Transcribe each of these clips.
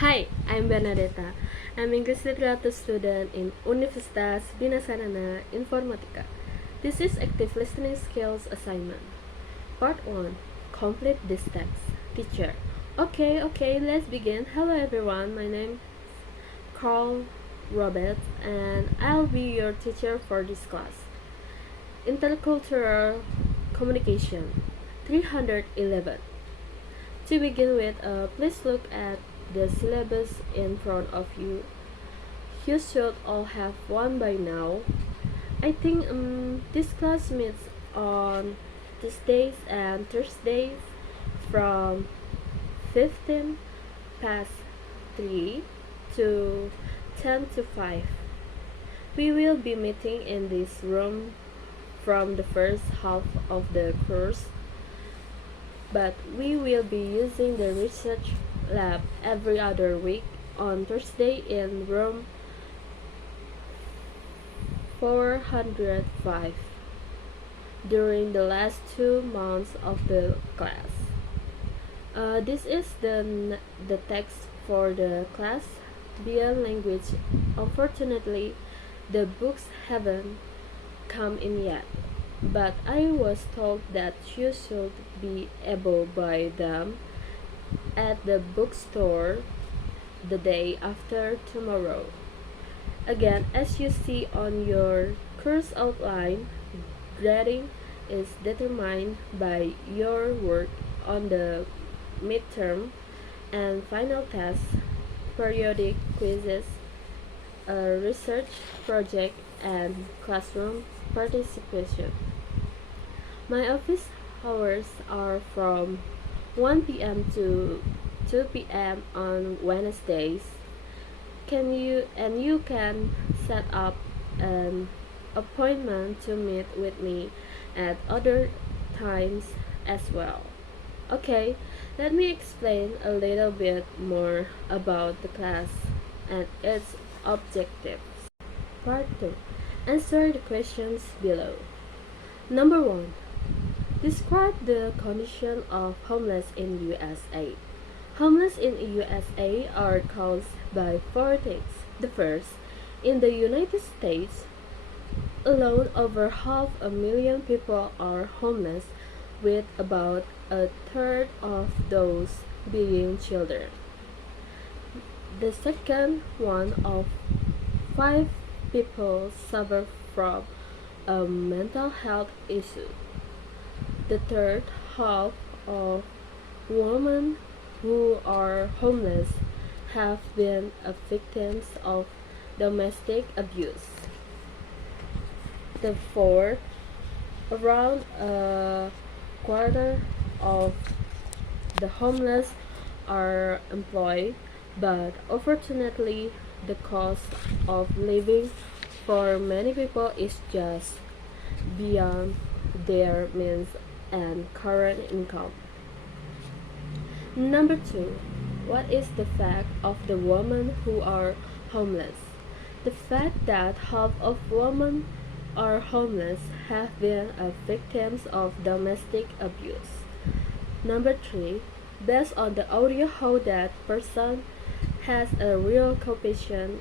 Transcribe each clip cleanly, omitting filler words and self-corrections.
Hi, I'm Bernadeta. I'm English Literature student in Universitas Binasanana Informatika. This is Active Listening Skills Assignment. Part 1. Complete this text. Teacher. Okay, let's begin. Hello everyone, my name is Carl Robert and I'll be your teacher for this class. Intercultural Communication 311. To begin with, please look at the syllabus in front of you. You should all have one by now. I think this class meets on Tuesdays and Thursdays from 15 past 3 to 10 to 5. We will be meeting in this room from the first half of the course, but we will be using the research lab every other week on Thursday in room 405 during the last 2 months of the class. This is the text for the class beyond language. Unfortunately, the books haven't come in yet, but I was told that you should be able to buy them at the bookstore the day after tomorrow. Again, as you see on your course outline, grading is determined by your work on the midterm and final tests, periodic quizzes, a research project, and classroom participation. My office hours are from 1 p.m. to 2 p.m. on Wednesdays. You can set up an appointment to meet with me at other times as well. Okay, let me explain a little bit more about the class and its objectives. Part 2. Answer the questions below. Number 1. Describe the condition of homeless in USA. Homeless in USA are caused by four things. The first, in the United States alone, over 500,000 people are homeless, with about a third of those being children. The second, one of five people suffer from a mental health issue. The third, half of women who are homeless have been victims of domestic abuse. The fourth, around a quarter of the homeless are employed, but unfortunately, the cost of living for many people is just beyond their means and current income. Number 2. What is the fact of the women who are homeless? The fact that half of women are homeless have been victims of domestic abuse. Number 3. Based on the audio how that person has a real compassion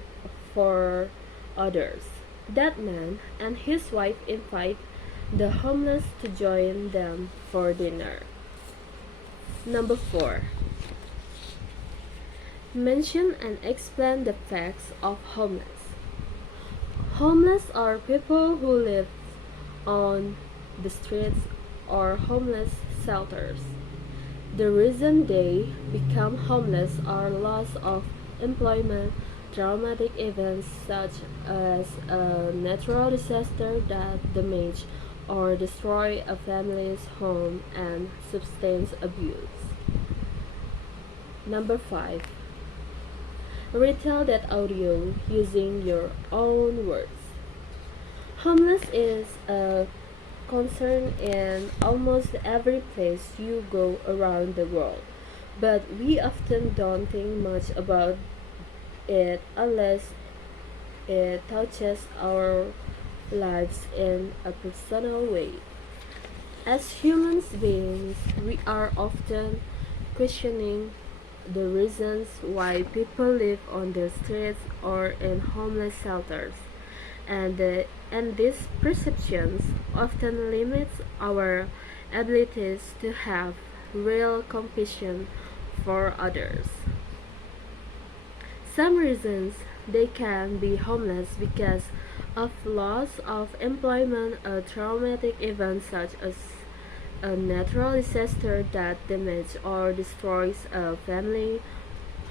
for others. That man and his wife invite the homeless to join them for dinner. Number 4. Mention and explain the facts of homeless. Homeless are people who live on the streets or homeless shelters. The reason they become homeless are loss of employment, traumatic events such as a natural disaster that damage or destroy a family's home, and substance abuse. Number 5. Retell that audio using your own words. Homeless is a concern in almost every place you go around the world, but we often don't think much about it unless it touches our lives in a personal way. As human beings, we are often questioning the reasons why people live on the streets or in homeless shelters. And these perceptions often limits our abilities to have real compassion for others. Some reasons they can be homeless because of loss of employment, a traumatic event such as a natural disaster that damages or destroys a family,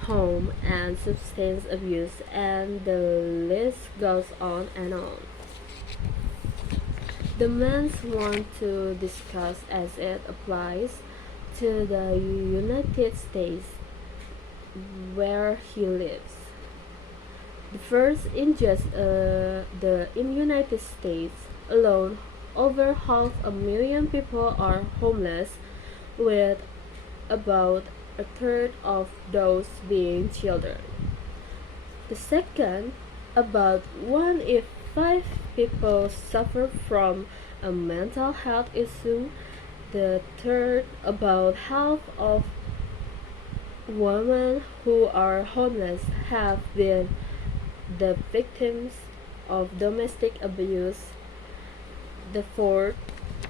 home, and substance abuse, and the list goes on and on. The men's want to discuss as it applies to the United States where he lives. The first in just the in United States alone, over half a million people are homeless, with about a third of those being children. The second, about one in five people suffer from a mental health issue. The third, about half of women who are homeless have been the victims of domestic abuse. The fourth,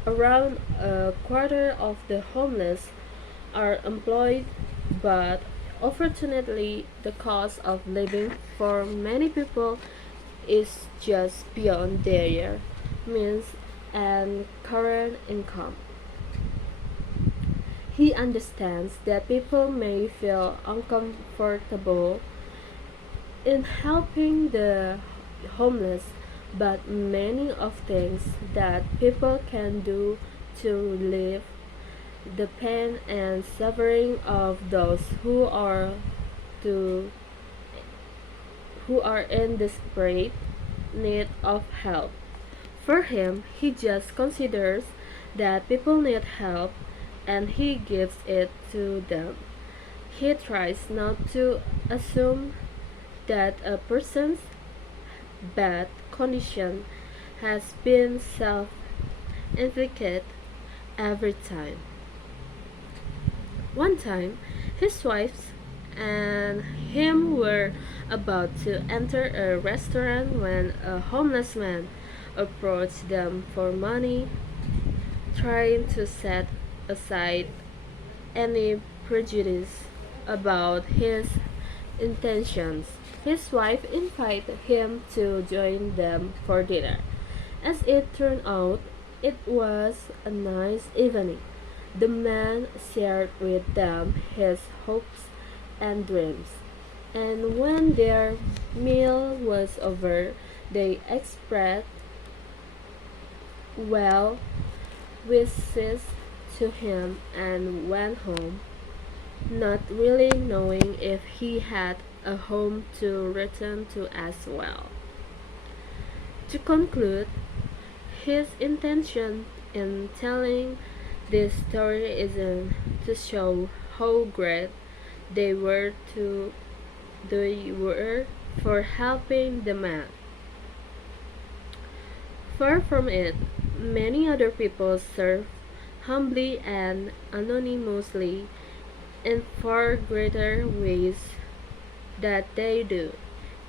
around a quarter of the homeless are employed, but unfortunately, the cost of living for many people is just beyond their means and current income. He understands that people may feel uncomfortable in helping the homeless, but many of things that people can do to relieve the pain and suffering of those to who are in desperate need of help. For him, he just considers that people need help and he gives it to them. He tries not to assume that a person's bad condition has been self inflicted every time. One time, his wife and him were about to enter a restaurant when a homeless man approached them for money, trying to set aside any prejudice about his intentions. His wife invited him to join them for dinner. As it turned out, it was a nice evening. The man shared with them his hopes and dreams, and when their meal was over, they expressed well wishes to him and went home, not really knowing if he had a home to return to as well. To conclude, his intention in telling this story isn't to show how great they were to they were for helping the man. Far from it, many other people serve humbly and anonymously in far greater ways that they do,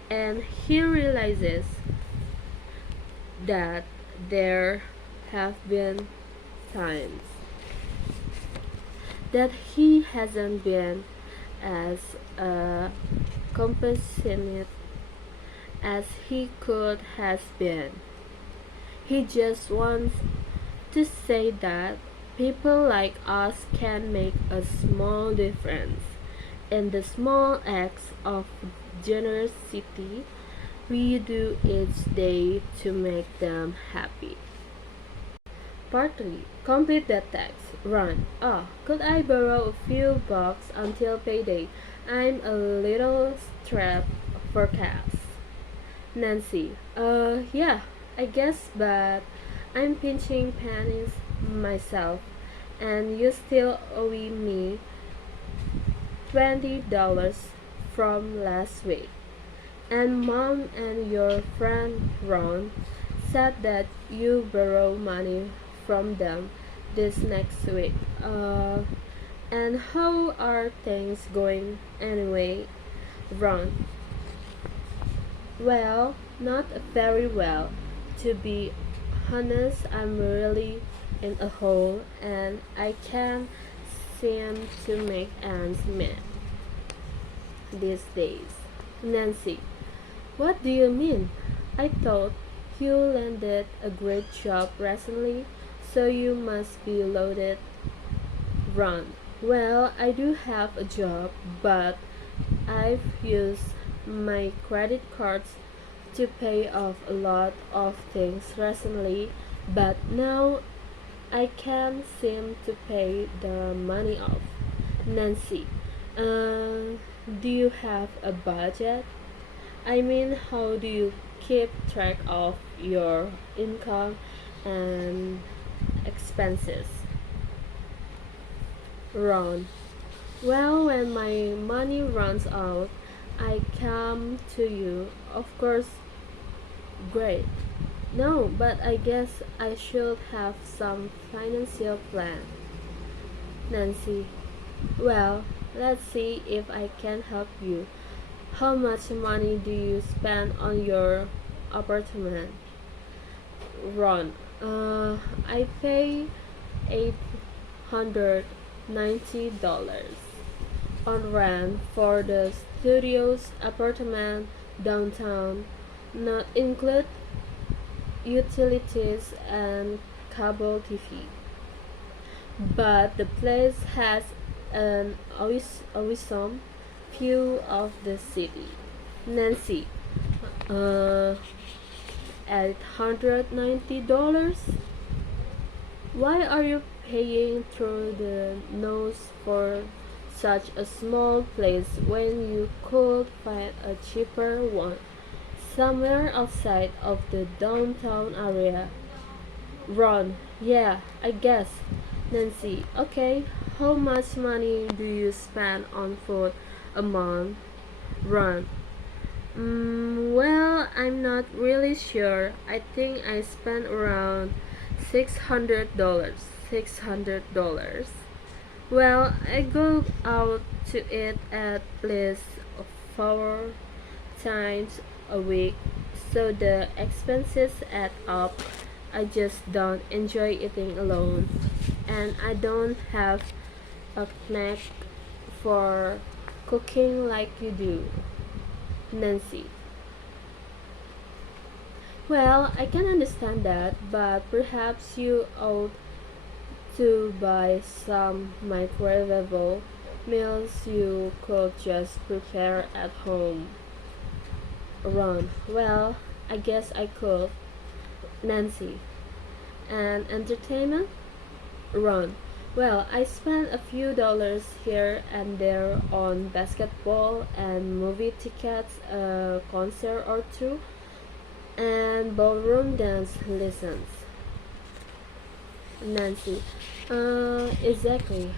and he realizes that there have been times that he hasn't been as compassionate as he could have been. He just wants to say that people like us can make a small difference in the small acts of generosity we do each day to make them happy. Part 3. Complete that text. Run. Ah, could I borrow a few bucks until payday? I'm a little strapped for cash. Nancy. Yeah, I guess, but I'm pinching pennies myself, and you still owe me $20 from last week. And Mom and your friend Ron said that you borrow money from them this next week. And how are things going anyway, Ron? Well, not very well. To be honest, I'm really in a hole and I can't seem to make ends meet these days. Nancy, what do you mean? I thought you landed a great job recently, so you must be loaded. Run. Well, I do have a job, but I've used my credit cards to pay off a lot of things recently, but now I can't seem to pay the money off. Nancy, do you have a budget? I mean, how do you keep track of your income and expenses? Ron, well, when my money runs out, I come to you. Of course, great. No, but I guess I should have some financial plan. Nancy, well, let's see if I can help you. How much money do you spend on your apartment? Ron, I pay $890 on rent for the studio's apartment downtown, not include utilities and cable TV. But the place has an awesome view of the city. Nancy, uh, $890? Why are you paying through the nose for such a small place when you could find a cheaper one somewhere outside of the downtown area? Ron, yeah, I guess. Nancy, okay, how much money do you spend on food a month? Ron, well, I'm not really sure. I think I spent around $600. $600. Well, I go out to eat at least 4 times a week, so the expenses add up. I just don't enjoy eating alone, and I don't have a knack for cooking like you do. Nancy, well, I can understand that, but perhaps you ought to buy some microwavable meals you could just prepare at home. Ron, well, I guess I could. Nancy, and entertainment? Ron, well, I spend a few dollars here and there on basketball and movie tickets, a concert or two, and ballroom dance lessons. Nancy, exactly.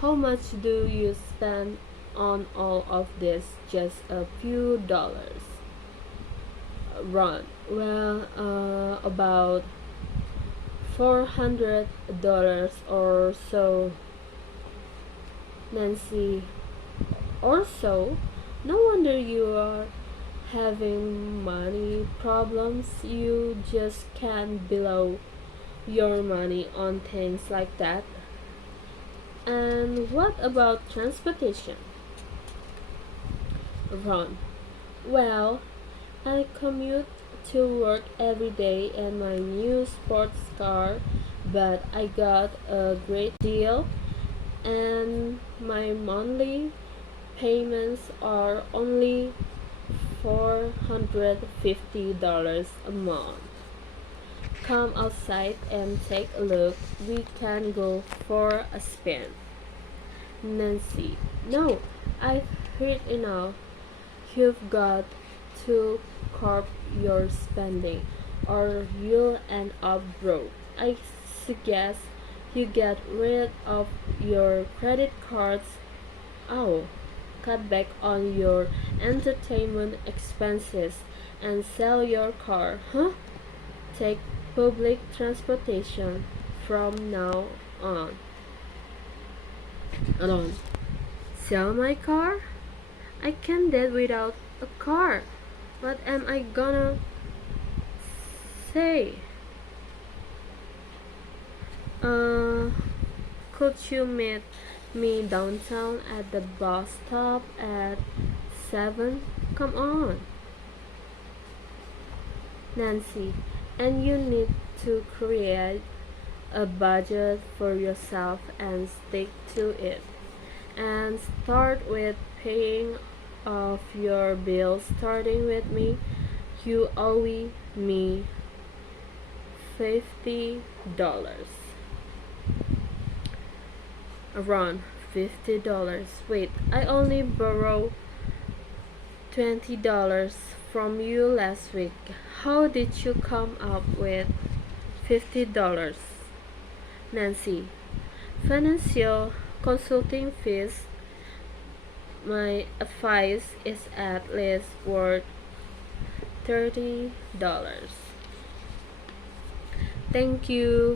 How much do you spend on all of this? Just a few dollars. Ron, well, about $400 or so. Nancy, or so? No wonder you are having money problems. You just can't blow your money on things like that. And what about transportation? Ron, well, I commute to work every day in my new sports car, but I got a great deal and my monthly payments are only $450 a month. Come outside and take a look. We can go for a spin. Nancy, no, I've heard enough. You've got to curb your spending or you'll end up broke. I suggest you get rid of your credit cards. Oh, cut back on your entertainment expenses and sell your car, huh? Take public transportation from now on. Alone. Sell my car? I can't live without a car. What am I gonna say? Uh, could you meet me downtown at the bus stop at 7? Come on. Nancy, and you need to create a budget for yourself and stick to it. And start with paying off your bills. Starting with me, you owe me $50. Around $50. Wait, I only borrowed $20 from you last week. How did you come up with $50? Nancy, financial consulting fees. My advice is at least worth $30. Thank you.